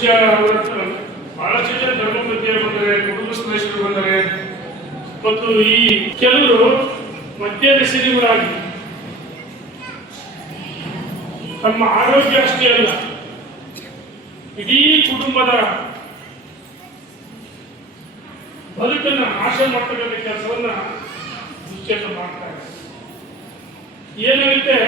ಬಹುಶಃ ಬಹಳಷ್ಟು ಜನ ಧರ್ಮಪತಿಯರು ಬಂದರೆ, ಕುಟುಂಬ ಸದಸ್ಯರು ಬಂದರೆ, ಮತ್ತು ಈ ಕೆಲವರು ಮದ್ಯವ್ಯಸನಿಗಳಾಗಿ ತಮ್ಮ ಆರೋಗ್ಯ ಅಷ್ಟೇ ಅಲ್ಲ, ಇಡೀ ಕುಟುಂಬದ ಬದುಕನ್ನು ನಾಶ ಮಾಡ್ತಕ್ಕಂಥ ಕೆಲಸವನ್ನ ದುಶ್ಚೇತ ಮಾಡ್ತಾರೆ. ಏನಾಗುತ್ತೆ,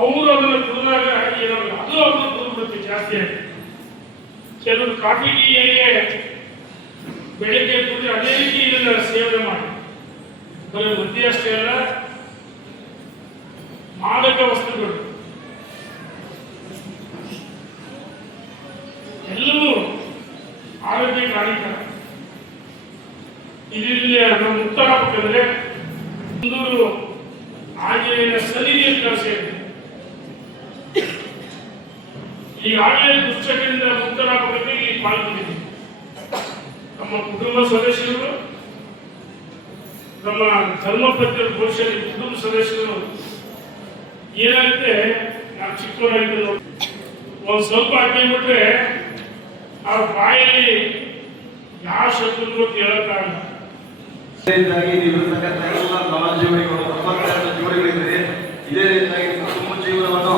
ಅವರು ಅದನ್ನು ಕುಡಿದಾಗ ಏನಾಗಲ್ಲ, ಅದು ಅವ್ರನ್ನ ಕುಡಿದ್ಬಿಡುತ್ತೆ ಜಾಸ್ತಿ ಆಗಿ. ಕೆಲವರು ಕಾಫಿ ಟೀ ಹೇಗೆ ಬೆಳಗ್ಗೆ ಕುಡಿದ್ರೆ ಅದೇ ರೀತಿ ಇದನ್ನ ಸೇವನೆ ಮಾಡಿ ಬರೀ ಬುದ್ಧಿ ಅಷ್ಟೇ ಅಲ್ಲ, ಮಾದಕ ವಸ್ತುಗಳು ಎಲ್ಲವೂ ಆರೋಗ್ಯಕ್ಕೆ ಹಾನಿಕರ. ಇದರಿಂದ ನಾವು ಮುಕ್ತರಾಗಬೇಕಂದ್ರೆ ಒಂದು ಆಂಜನೇಯನ ಸನ್ನಿಧಿಯ ಕೆಲಸ ಇದೆ. ಈಗಾಗಲೇ ದುಶ್ಚಟದಿಂದ ಮುಕ್ತರಾಗಬೇಕು. ಇಲ್ಲಿ ಪಾಲ್ಗೊಂಡಿದೆ ನಮ್ಮ ಕುಟುಂಬ ಸದಸ್ಯರು, ನಮ್ಮ ಧರ್ಮಪತ್ನಿಯರು, ಬಹುಶಃ ಕುಟುಂಬ ಸದಸ್ಯರು. ಏನಾಗುತ್ತೆ, ನಾವು ಚಿಕ್ಕವರಾಗಿದ್ದು ಒಂದು ಸ್ವಲ್ಪ ಹಾಕಿಬಿಟ್ರೆ ಅವ್ರ ಬಾಯಲ್ಲಿ ಯಾವ ಶಬ್ದಗಳು ಕೇಳಕ್ಕಾಗಲ್ಲ. ಇದೇ ರೀತಿಯಾಗಿ ಕುಟುಂಬ ಜೀವನವನ್ನು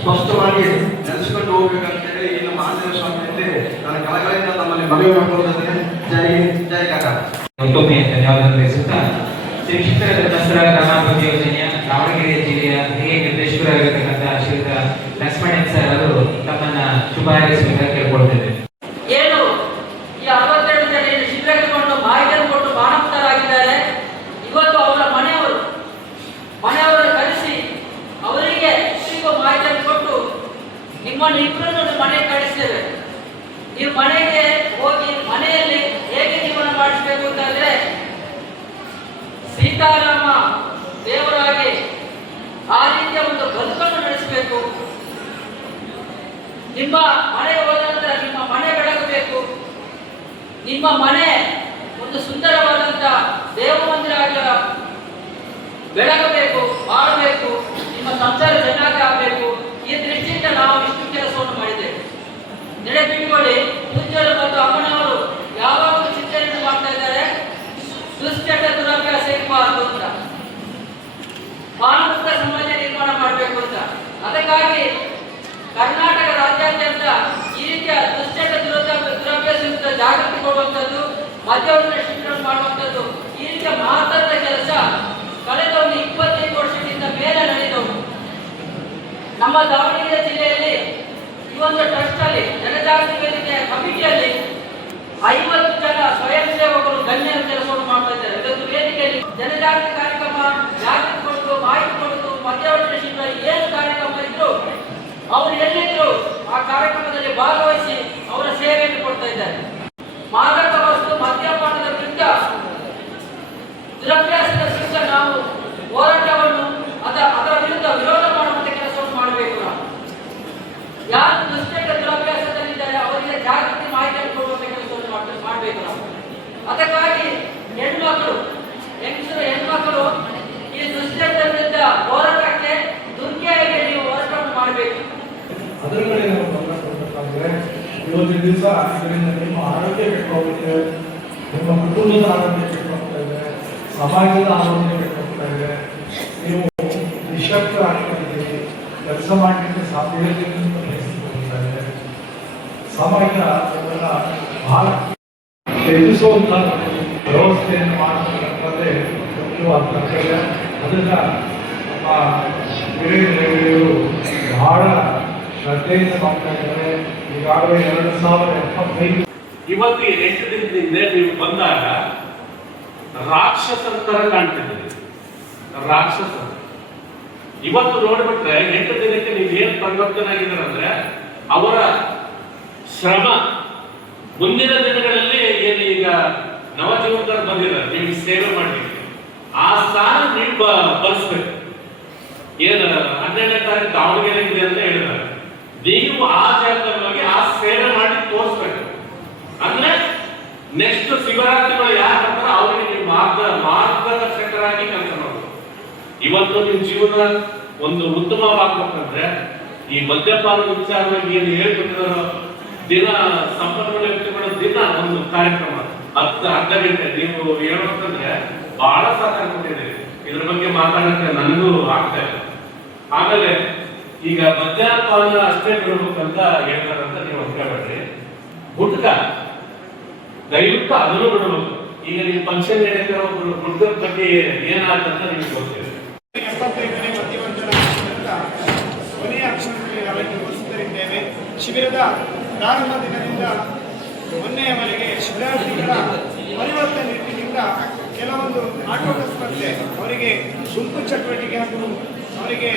ಸ್ಪಷ್ಟವಾಗಿ ನಡೆಸಿಕೊಂಡು ಹೋಗ್ಬೇಕಂತೇಳಿ ಈ ನಮ್ಮ ಆಂಜನೇಯ ಸ್ವಾಮಿಯಲ್ಲಿ ನನ್ನ ಕಳಕಳಿಯಿಂದ ನಮ್ಮಲ್ಲಿ ಮನವಿ ಮಾಡಿಕೊಳ್ಳುತ್ತದೆ. ಜೈ ಜೈ ಕಾಕ. ಮತ್ತೊಮ್ಮೆ ಧನ್ಯವಾದ ತಿಳಿಸುತ್ತಾ, ಶ್ರೀ ಕ್ಷೇತ್ರ ಧರ್ಮಸ್ಥಳ ಗ್ರಾಮಾಭಿವೃದ್ಧಿ ಯೋಜನೆಯ ದಾವಣಗೆರೆ ಜಿಲ್ಲೆಯ ಹಿರಿಯ ನಿರ್ದೇಶಕರಾಗಿರತಕ್ಕಂಥ ಶ್ರೀಯುತ ಲಕ್ಷ್ಮಣನ್ ಸರ್ ಅವರು ತಮ್ಮನ್ನ ಶುಭ ಹಾರೈಸುವುದಕ್ಕೆ ಕೇಳಿಕೊಳ್ತೇವೆ. ಏನು ಈ 62 ಜನ ಶಿಬಿರಗೊಂಡು ಮಾಹಿತಿಯನ್ನು ಕೊಟ್ಟು ಬಾಣಮುಕ್ತರಾಗಿದ್ದಾರೆ. ಇವತ್ತು ಅವರ ಮನೆಯವರು ಕರೆಸಿ ಅವರಿಗೆ ಮಾಹಿತಿಯನ್ನು ಕೊಟ್ಟು ನಿಮ್ಮನ್ನು ಇಬ್ಬರನ್ನು ಮನೆಗೆ ಕಳಿಸ್ತೇವೆ. ನೀವು ಮನೆಗೆ ಹೋಗಿ ಮನೆಯಲ್ಲಿ ಹೇಗೆ ಜೀವನ ಮಾಡಿಸಬೇಕು ಅಂತಂದ್ರೆ ಸೀತಾರಾಮ ದೇವರಾಗಿ ಆ ರೀತಿಯ ಒಂದು ಬದುಕನ್ನು ನಡೆಸಬೇಕು. ನಿಮ್ಮ ಮನೆಗೆ ಹೋದ ನಂತರ ನಿಮ್ಮ ಮನೆ ಬೆಳಗಬೇಕು. ನಿಮ್ಮ ಮನೆ ಒಂದು ಸುಂದರವಾದಂತ ದೇವ ಮಂದಿರ ಆಗಿ ಬೆಳಗಬೇಕು, ಮಾಡಬೇಕು. ನಿಮ್ಮ ಸಂಸಾರ ಚೆನ್ನಾಗಿ ಆಗಬೇಕು. ಈ ದೃಷ್ಟಿಯಿಂದ ನಾವು ಇಷ್ಟು ಕೆಲಸವನ್ನು ಮಾಡಿದ್ದೇವೆ. ನೆನಪಿಟ್ಟುಕೊಳ್ಳಿ, ಪೂಜ್ಯರು ಮತ್ತು ಅಮ್ಮನವರು ಯಾವಾಗಲೂ ಚಿಂತನೆಯನ್ನು ಮಾಡ್ತಾ ಇದ್ದಾರೆ, ದುಶ್ಚಟ ದುರಭ್ಯಾಸ ಇರಬಾರದು ಅಂತ, ಮಾನವಕ ಸಮಾಜ ನಿರ್ಮಾಣ ಮಾಡಬೇಕು ಅಂತ. ಅದಕ್ಕಾಗಿ ಕರ್ನಾಟಕ ರಾಜ್ಯಾದ್ಯಂತ ಈ ರೀತಿಯ ದುಶ್ಚಟ ದುರಭ್ಯಾಸದಿಂದ ಜಾಗೃತಿ ಕೊಡುವಂಥದ್ದು, ಮದ್ಯವನ್ನು ಶಿಕ್ಷಣ ಮಾಡುವಂಥದ್ದು, ಈ ರೀತಿಯ ಮಹತ್ತರದ ಕೆಲಸ ಕಳೆದ ಒಂದು 25 ವರ್ಷಕ್ಕಿಂತ ಮೇಲೆ ನಡೆದವು. ನಮ್ಮ ದಾವಣಗೆರೆ ಜಿಲ್ಲೆಯಲ್ಲಿ ಈ ಒಂದು ಟ್ರಸ್ಟ್ ಅಲ್ಲಿ ಜನಜಾಗೃತಿ ವೇದಿಕೆ ಕಮಿಟಿಯಲ್ಲಿ 50 ಜನ ಸ್ವಯಂ ಸೇವಕರು ಗಣ್ಯರ ಕೆಲಸವನ್ನು ಮಾಡ್ತಾ ಇದ್ದಾರೆ. ಇದೊಂದು ವೇದಿಕೆಯಲ್ಲಿ ಜನಜಾಗೃತಿ ಕಾರ್ಯಕ್ರಮ, ಜಾಗೃತಿ ಕೊಡುವುದು, ಮಾಹಿತಿ ಕೊಡುವುದು, ಮಧ್ಯವರ್ತಿ ಶಿಬಿರ ಏನು ಕಾರ್ಯಕ್ರಮ ಇದ್ರು ಅವರು ಎಲ್ಲಿದ್ರು ಆ ಕಾರ್ಯಕ್ರಮದಲ್ಲಿ ಭಾಗವಹಿಸಿ ಅವರ ಸೇವೆಯನ್ನು ಕೊಡ್ತಾ ಇದ್ದಾರೆ. ಮಾದಕ ವಸ್ತು ಮದ್ಯಪಾನದ ವಿರುದ್ಧ, ದುರಭ್ಯಾಸದ ವಿರುದ್ಧ ನಾವು ಹೋರಾಟವನ್ನು ಅದರ ವಿರುದ್ಧ ವಿರೋಧ ಮಾಡುವಂತ ಕೆಲಸವನ್ನು ಮಾಡಬೇಕು. ನಾವು ಯಾರು ದುಶ್ಚಟ ದುರಭ್ಯಾಸದಲ್ಲಿದ್ದಾರೆ ಅವರಿಗೆ ಜಾಗೃತಿ ಮಾಹಿತಿಯನ್ನು ಕೊಡುವಂತ ಕೆಲಸವನ್ನು ಮಾಡಬೇಕು. ನಾವು ಅದಕ್ಕಾಗಿ ಹೆಣ್ಮಕ್ಕಳು ಈ ದುಶ್ಚಟದ ವಿರುದ್ಧ ಹೋರಾಟಕ್ಕೆ ದುರ್ಗೆಯಾಗಿ ನೀವು ಹೋರಾಟವನ್ನು ಮಾಡಬೇಕು. ಅದರ ಕಡೆ ನಾವು ಗಮನ ಕೊಡಬೇಕಾದ್ರೆ ಇವತ್ತಿನ ದಿವಸ ಇದರಿಂದ ನಿಮ್ಮ ಆರೋಗ್ಯ ಕೆಟ್ಟೋಗುತ್ತೆ, ನಿಮ್ಮ ಕುಟುಂಬದ ಆರೋಗ್ಯ ಕೆಟ್ಟೋಗ್ತಾ ಇದೆ, ಸಮಾಜದ ಆರೋಗ್ಯ ಕೆಟ್ಟೋಗ್ತಾ ಇದೆ. ನೀವು ನಿಶಕ್ತರಾಗ್ತಿದ್ದೀರಿ, ಕೆಲಸ ಮಾಡಲಿಕ್ಕೆ ಸಾಧ್ಯತೆ ಹೋಗ್ತಾ ಇದೆ. ಸಮಾಜ ಅದನ್ನು ಬಹಳ ಎದುರಿಸುವಂಥ ವ್ಯವಸ್ಥೆಯನ್ನು ಮಾಡತಕ್ಕಂಥದ್ದೇ ಮುಖ್ಯವಾದ ಕರ್ತವ್ಯ. ಅದನ್ನು ನಮ್ಮ ಹಿರಿಯರು ಬಹಳ ಶ್ರದ್ಧೆಯಿಂದ ಮಾಡ್ತಾ ಇದ್ದಾರೆ. ಈಗಾಗಲೇ 2075 ಇವತ್ತು 8 ದಿನದಿಂದ ನೀವು ಬಂದಾಗ ರಾಕ್ಷಸರ ತರ ಕಾಣ್ತಿದ್ದೀರಿ. ರಾಕ್ಷಸರು ಇವತ್ತು ನೋಡ್ಬಿಟ್ರೆ 8 ದಿನಕ್ಕೆ ನೀವು ಏನ್ ಪರಿವರ್ತನೆ ಆಗಿದ್ದಾರೆ ಅಂದ್ರೆ ಅವರ ಶ್ರಮ ಮುಂದಿನ ದಿನಗಳಲ್ಲಿ ಏನು ಈಗ ನವಜೀವನದಲ್ಲಿ ಬಂದಿದ್ದಾರೆ ನಿಮಗೆ ಸೇವೆ ಮಾಡಲಿಕ್ಕೆ ಆ ಸ್ಥಾನ ನೀವು ಬಳಸ್ಬೇಕು. ಏನು 12ನೇ ತಾರೀಕು ದಾವಣಗೆರೆ ಇದೆ ಅಂತ ಹೇಳಿದ್ದಾರೆ, ನೀವು ಆ ಜಾಗದಲ್ಲಿ ಆ ಸೇವೆ ಮಾಡಿ ತೋರಿಸ್ಬೇಕು. ಅಂದ್ರೆ ನೆಕ್ಸ್ಟ್ ಶಿವರಾತ್ರಿಗಳು ಯಾರು ಬರ್ತಾರೋ ಅವರಿಗೆ ನೀವು ಮಾರ್ಗದರ್ಶಕರಾಗಿ ಕೆಲಸ ಮಾಡಬೇಕು. ಇವತ್ತು ನಿಮ್ಮ ಜೀವನ ಒಂದು ಉತ್ತಮವಾಗಬೇಕಂದ್ರೆ ಈ ಮದ್ಯಪಾನದ ವಿಚಾರವಾಗಿ ಏನು ಹೇಳ್ಕೊಟ್ಟಿದಾರೋ ದಿನ ಸಂಪನ್ಮೂಲ ವ್ಯಕ್ತಿಗಳು ದಿನ ಒಂದು ಕಾರ್ಯಕ್ರಮ ಅರ್ಧ ಗಂಟೆ ನೀವು ಹೇಳ್ಬೇಕಂದ್ರೆ ಬಹಳ ಸಾಕಾಗ್ಬಿಟ್ಟಿದೆ. ಇದ್ರ ಬಗ್ಗೆ ಮಾತಾಡಕ್ಕೆ ನನಗೂ ಆಗ್ತಾ ಇಲ್ಲ. ಆಮೇಲೆ ಈಗ ಮದ್ಯಪಾನ ಅಷ್ಟೇ ಬಿಡ್ಬೇಕಂತ ಹೇಳ್ತಾರಂತ ನೀವು ಅನ್ಕೋಬೇಡ್ರಿ. ಗುಟ್ಕ ದಯವಿಟ್ಟು ಅದನ್ನು ಬಿಡಬೇಕು. ಈಗ ನೀವು ಫಂಕ್ಷನ್ ಹೇಳಿದ್ರೆ ಒಬ್ರು ಗುಟ್ಕದ ಬಗ್ಗೆ ಏನಾಗ್ತಂತ ನಿಮ್ಗೆ ಗೊತ್ತಿದೆ. 75ನೇ ಮಧ್ಯವರ್ಜನ ಕೊನೆಯ ಅಕ್ಷರದಲ್ಲಿ ನಾವೆಲ್ಲರೂ ಉಪಸ್ಥಿತರಿದ್ದೇವೆ. ಶಿಬಿರದ ಪ್ರಾರಂಭ ದಿನದಿಂದ ಮೊನ್ನೆಯವರೆಗೆ ಶಿಬಿರಾರ್ಥಿಗಳ ಪರಿವರ್ತನೆ ನಿಟ್ಟಿನಿಂದ ಕೆಲವೊಂದು ಆಟೋಟ ಸ್ಪರ್ಧೆ, ಅವರಿಗೆ ಗುಂಪು ಚಟುವಟಿಕೆ ಹಾಗೂ ಅವರಿಗೆ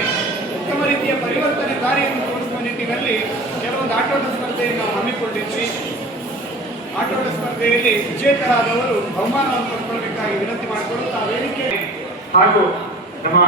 ಉತ್ತಮ ರೀತಿಯ ಪರಿವರ್ತನೆ ಕಾರ್ಯವನ್ನು ತೋರಿಸುವ ನಿಟ್ಟಿನಲ್ಲಿ ಕೆಲವೊಂದು ಆಟೋಟ ಸ್ಪರ್ಧೆಯನ್ನು ಹಮ್ಮಿಕೊಂಡಿದ್ವಿ. ಆಟೋಟ ಸ್ಪರ್ಧೆಯಲ್ಲಿ ವಿಜೇತರಾದವರು ಬಹುಮಾನವನ್ನು ಪಡ್ಕೊಳ್ಬೇಕಾಗಿ ವಿನಂತಿ ಮಾಡಿಕೊಳ್ಳುತ್ತಾ ವೇದಿಕೆ ಹಾಗೂ ನಮ್ಮ